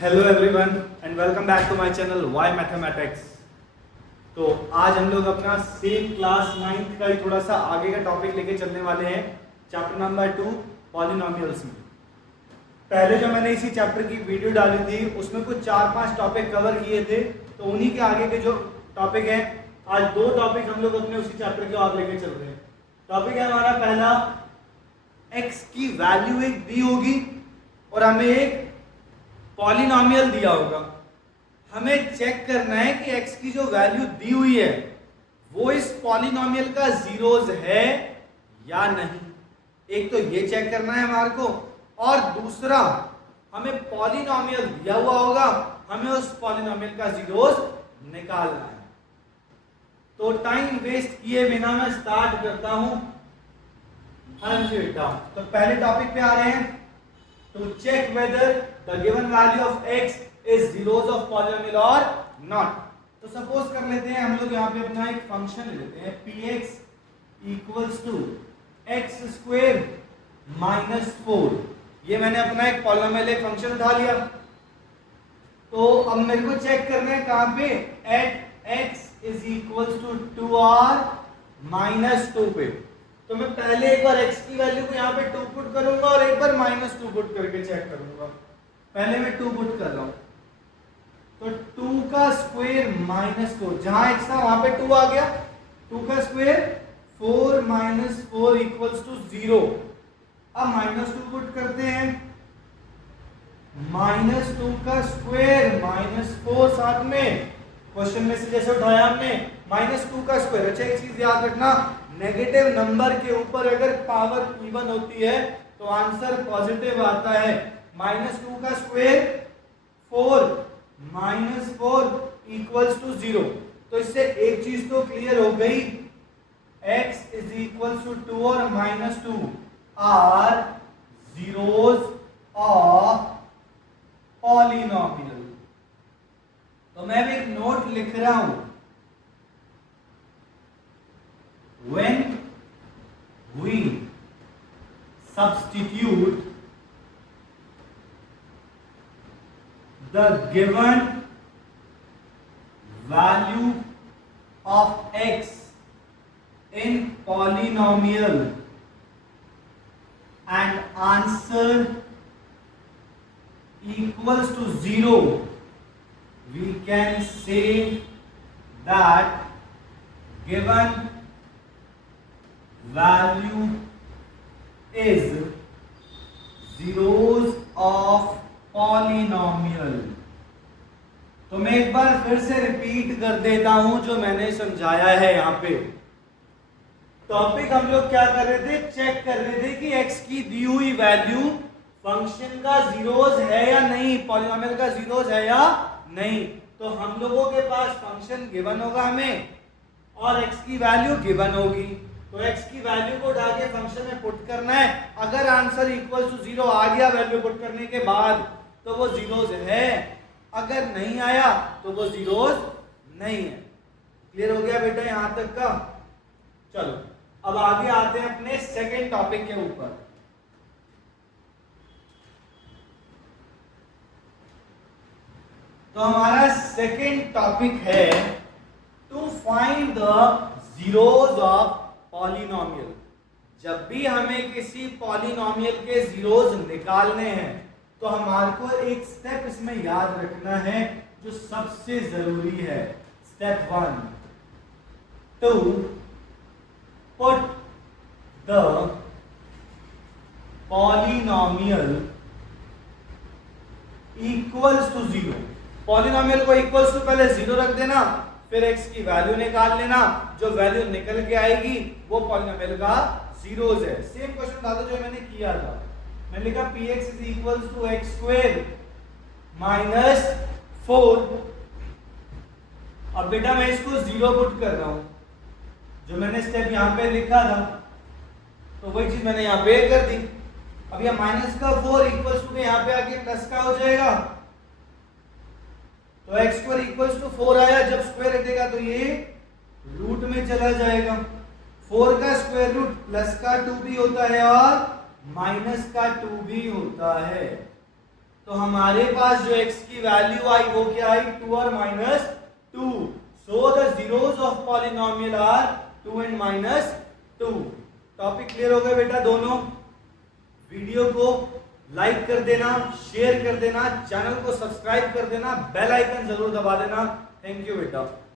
Hello everyone and welcome back to my channel Y mathematics. तो आज हम लोग अपना सेम क्लास 9th का ही थोड़ा सा आगे का टॉपिक लेके चलने वाले हैं, चैप्टर नंबर 2 पॉलिनोमियल्स में। पहले जो मैंने इसी चैप्टर की वीडियो डाली थी उसमें कुछ 4-5 टॉपिक कवर किए थे, तो उन्हीं के आगे के जो टॉपिक हैं, आज 2 टॉपिक हम लोग अपने उसी चैप्टर के आगे लेके चल रहे हैं। टॉपिक है हमारा पहला, एक्स की वैल्यू एक दी होगी और हमें एक पॉलिनोमियल दिया होगा। हमें चेक करना है कि x की जो वैल्यू दी हुई है वो इस पॉलिनोमियल का जीरोज है या नहीं। एक तो ये चेक करना है हमारे को, और दूसरा हमें पॉलिनोमियल दिया हुआ होगा, हमें उस पॉलिनोमियल का जीरोज निकालना है। तो टाइम वेस्ट किए बिना मैं स्टार्ट करता हूं। हाँ जी बेटा, तो पहले टॉपिक पे आ रहे हैं। To check whether the given value of x is zeros of polynomial or not. तो सपोज कर लेते हैं हम लोग यहाँ पे अपना एक फंक्शन लेते हैं px equals to X square minus 4। ये मैंने अपना एक पॉलिनोमियल एक फंक्शन उठा लिया। तो अब मेरे को चेक करना है कहाँ पे, at x is equals to 2r minus 2 पे। तो मैं पहले एक बार x की वैल्यू को यहाँ पे 2 पुट करूंगा और एक बार -2 पुट करके चेक करूंगा। पहले मैं 2 पुट कर रहा हूं, तो 2 का स्क्वायर -4, जहां x था वहां पे 2 आ गया। 2 का स्क्वायर 4 - 4 इक्वल्स टू 0। अब -2 पुट करते हैं, -2 का स्क्वायर -4, साथ में क्वेश्चन में से जैसे उठाया हमने -2 का स्क्वायर। अच्छा एक चीज याद रखना, नेगेटिव नंबर के ऊपर अगर पावर इवन होती है तो आंसर पॉजिटिव आता है। -2 का स्क्वायर 4 -4 इक्वल्स टू 0। तो इससे एक चीज तो क्लियर हो गई, x इज इक्वल्स टू 2 और -2 आर जीरोस ऑफ पॉलिनोमियल। तो मैं भी एक नोट लिख रहा हूं, when we substitute the given value of x in polynomial and answer equals to 0, we can say that given value is zeros of polynomial। तो मैं एक बार फिर से रिपीट कर देता हूं जो मैंने समझाया है। यहाँ पे टॉपिक हम लोग क्या कर रहे थे, चेक कर रहे थे कि x की दी हुई वैल्यू फंक्शन का जीरोज है या नहीं, पॉलिनोमियल का जीरोज है या नहीं। तो हम लोगों के पास फंक्शन गिवन होगा हमें और x की वैल्यू गिवन होगी, तो x की वैल्यू को उठा के फंक्शन में पुट करना है। अगर आंसर इक्वल टू 0 आ गया वैल्यू पुट करने के बाद तो वो जीरोज है, अगर नहीं आया तो वो जीरोज नहीं है। क्लियर हो गया बेटा यहां तक का? चलो अब आगे आते हैं अपने सेकेंड टॉपिक के ऊपर। तो हमारा सेकेंड टॉपिक है to find the zeros of polynomial. जब भी हमें किसी पॉलिनोमियल के जीरोज निकालने हैं तो हमारे को एक स्टेप इसमें याद रखना है जो सबसे जरूरी है। Step 1, to put the polynomial equals to 0। Polynomial को इक्वल्स टू पहले 0 रख देना, फिर x की वैल्यू निकाल लेना। जो वैल्यू निकल के आएगी वो पॉलिनोमियल का जीरोज है। सेम क्वेश्चन था जो मैंने किया था, मैंने लिखा px is equals to x square minus 4। अब बेटा मैं इसको 0 पुट कर रहा हूं, जो मैंने स्टेप यहां पे लिखा था तो वही चीज मैंने यहां पे कर दी। अब यह माइनस का 4 इक्वल्स टू यहां पे आके प्लस का हो जाएगा, तो x स्क्वायर इक्वल्स टू 4 आया। जब स्क्वायर हटेगा तो ये रूट में चला जाएगा। 4 का स्क्वायर रूट प्लस का 2 भी होता है और माइनस का 2 भी होता है। तो हमारे पास जो x की वैल्यू आई वो क्या आई 2 और -2. So the zeros of polynomial are 2 and -2. Topic clear हो गए बेटा दोनों. वीडियो को लाइक कर देना, शेयर कर देना, चैनल को सब्सक्राइब कर देना, बेल आइकन जरूर दबा देना. थैंक यू बेटा.